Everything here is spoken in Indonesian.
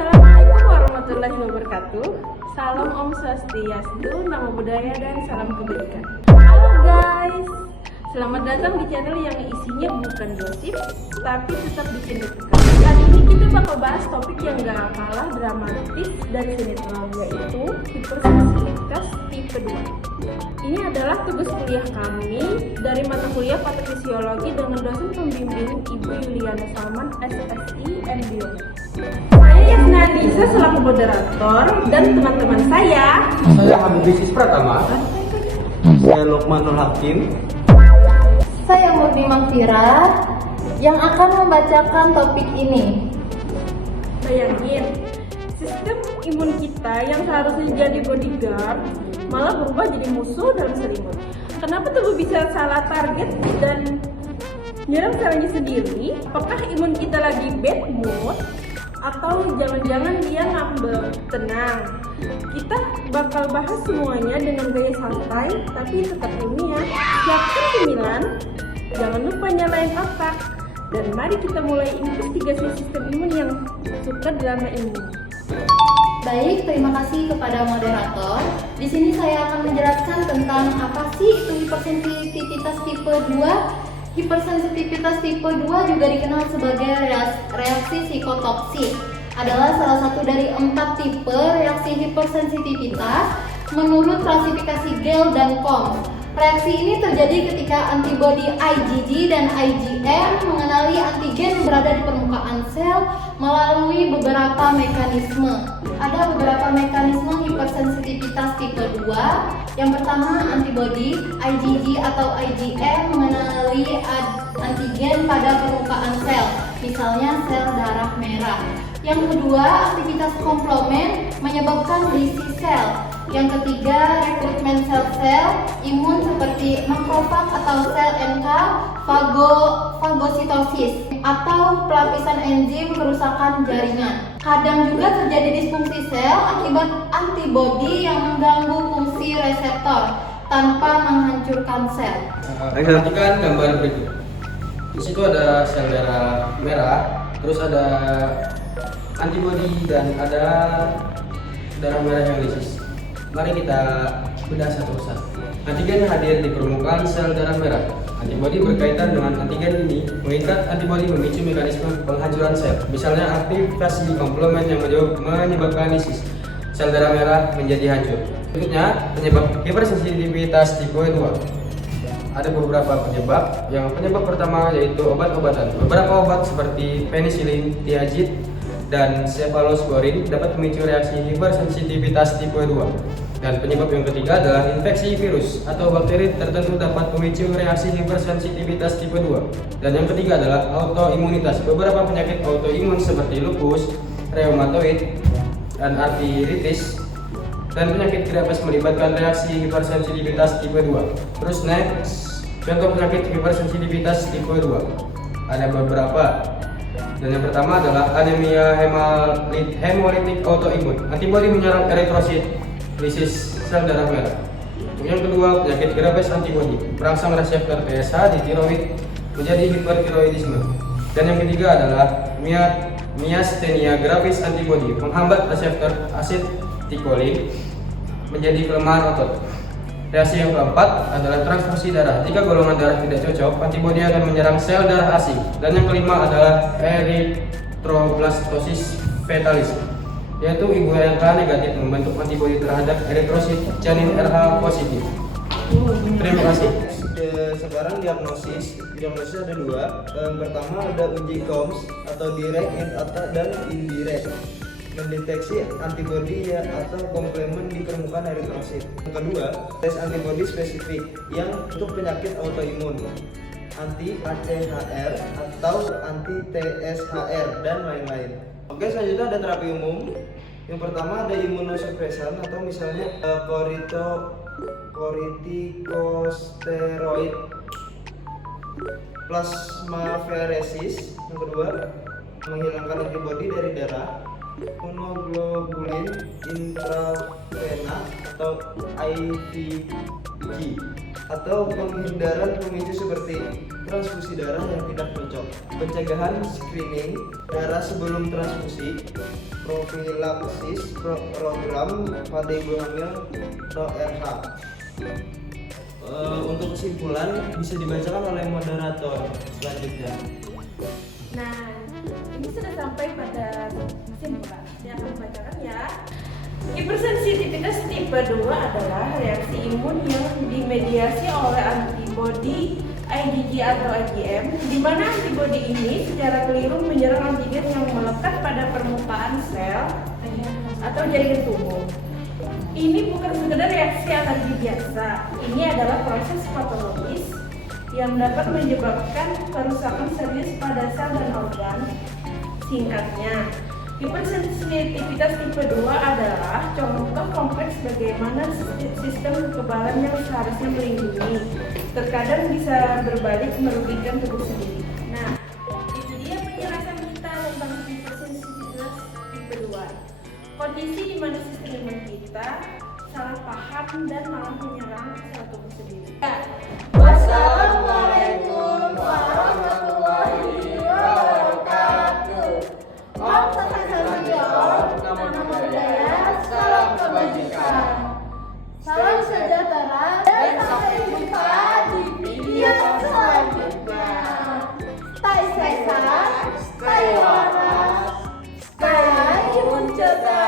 Assalamualaikum warahmatullahi wabarakatuh. Salam Om Swastiastu, Namo Buddhaya, dan salam kebaikan. Halo guys, selamat datang di channel yang isinya bukan gosip, tapi tetap bikin deg-degan. Kali ini kita bakal bahas topik yang gak kalah dramatis dan sinetron, yaitu hipersensitivitas tipe 2. Ini adalah tugas kuliah kami dari mata kuliah Patofisiologi dengan dosen pembimbing Ibu Yuliana Salman, SSI MBio. Saya Yasna Nisa selaku moderator dan teman-teman saya Habib Bisnis Pratama. Saya Lukmanul Hakim. Saya Murni Mangfira yang akan membacakan topik ini. Bayangin, sistem imun kita yang seharusnya jadi bodyguard malah berubah jadi musuh dalam selimut. Kenapa tubuh bisa salah target dan nyerang selnya sendiri? Apakah imun kita lagi bad mood? Atau jangan-jangan dia ngambek? Tenang, kita bakal bahas semuanya dengan gaya santai tapi tetap ilmiah. Siapkan cemilan, jangan lupa nyalain otak, dan mari kita mulai investigasi sistem imun yang suka drama ini. Baik, terima kasih kepada moderator. Di sini saya akan menjelaskan tentang apa sih itu hipersensitivitas tipe 2. Hipersensitivitas tipe 2 juga dikenal sebagai reaksi psikotoksik. Adalah salah satu dari 4 tipe reaksi hipersensitivitas menurut klasifikasi Gale dan Combs. Reaksi ini terjadi ketika antibodi IgG dan IgM mengenali antigen yang berada di permukaan sel melalui beberapa mekanisme. Ada beberapa mekanisme hipersensitivitas tipe 2. Yang pertama, antibodi IgG atau IgM mengenali antigen pada permukaan sel, misalnya sel darah merah. Yang kedua, aktivitas komplement menyebabkan lysis sel. Yang ketiga, rekrutmen sel-sel imun seperti makrofag atau sel NK, fagositosis atau pelapisan enzim kerusakan jaringan. Kadang juga terjadi disfungsi sel akibat antibodi yang mengganggu fungsi reseptor tanpa menghancurkan sel. Perhatikan gambar berikut. Di situ ada sel darah merah, terus ada antibodi dan ada darah merah yang lysis. Mari kita bedah satu persatu. Antigen hadir di permukaan sel darah merah. Antibodi berkaitan dengan antigen ini, mengikat antibodi memicu mekanisme penghancuran sel. Misalnya aktivasi komplement yang menyebabkan lysis. Sel darah merah menjadi hancur. Berikutnya, penyebab hipersensitivitas tipe 2. Ada beberapa penyebab. Yang penyebab pertama yaitu obat-obatan. Beberapa obat seperti penisilin, thiazid, dan cephalosporin dapat memicu reaksi hipersensitivitas tipe 2. Dan penyebab yang ketiga adalah infeksi virus atau bakteri tertentu dapat memicu reaksi hipersensitivitas tipe 2. Dan yang ketiga adalah autoimunitas. Beberapa penyakit autoimun seperti lupus, reumatoid, dan artritis, dan penyakit diabetes melibatkan reaksi hipersensitivitas tipe 2. Terus next, contoh penyakit hipersensitivitas tipe 2. Ada beberapa. Dan yang pertama adalah anemia hemolitik autoimun. Antibodi menyerang eritrosit, lysis sel darah merah. Yang kedua, penyakit Graves antibodi, merangsang reseptor TSH di tiroid menjadi hipertiroidisme. Dan yang ketiga adalah myasthenia gravis antibodi, menghambat reseptor asetilkolin menjadi kelemahan otot. Reaksi yang keempat adalah transfusi darah. Jika golongan darah tidak cocok, antibodi akan menyerang sel darah asing. Dan yang kelima adalah erythroblastosis fetalis, yaitu ibu RH negatif membentuk antibodi terhadap eritrosit janin RH positif. Terima kasih. Sekarang diagnosis ada dua. Yang pertama ada uji Combs atau direct dan indirect, mendeteksi antibodi atau komplement di permukaan eritrosit. Yang kedua, tes antibodi spesifik yang untuk penyakit autoimun, anti-AChR atau anti-TSHR dan lain-lain. Oke, selanjutnya ada terapi umum. Yang pertama ada imunosupresan atau misalnya kortikosteroid, plasmaferesis. Yang kedua, menghilangkan antibodi dari darah, imunoglobulin intravena atau IVG, atau penghindaran pemicu seperti transfusi darah yang tidak cocok, pencegahan screening darah sebelum transfusi, profilaksis program pada ibu hamil (PRH). Untuk kesimpulan bisa dibacakan oleh moderator selanjutnya. Nah, ini sudah sampai pada kesimpulan. Saya akan bacakan ya. Hipersensitivitas tipe 2 adalah reaksi imun yang dimediasi oleh antibodi IgG atau IgM, di mana antibodi ini secara keliru menyerang antigen yang melekat pada permukaan sel atau jaringan tubuh. Ini bukan sekedar reaksi alergi biasa. Ini adalah proses patologis yang dapat menyebabkan kerusakan serius pada sel dan organ. Singkatnya, hipersensitivitas tipe 2 adalah contoh kompleks bagaimana sistem kekebalan yang seharusnya melindungi terkadang bisa berbalik merugikan tubuh sendiri. Nah, itu dia penjelasan kita tentang hipersensitivitas tipe 2. Kondisi di mana sistem imun kita salah paham dan malah menyerang sel tubuh sendiri. Wassalamualaikum warahmatullahi wabarakatuh. Om Swastiastu, Namo Buddhaya, salam kebajikan. Salam sejahtera dan sampai jumpa di video selanjutnya. Stay safe, stay waras, stay imun cerdas.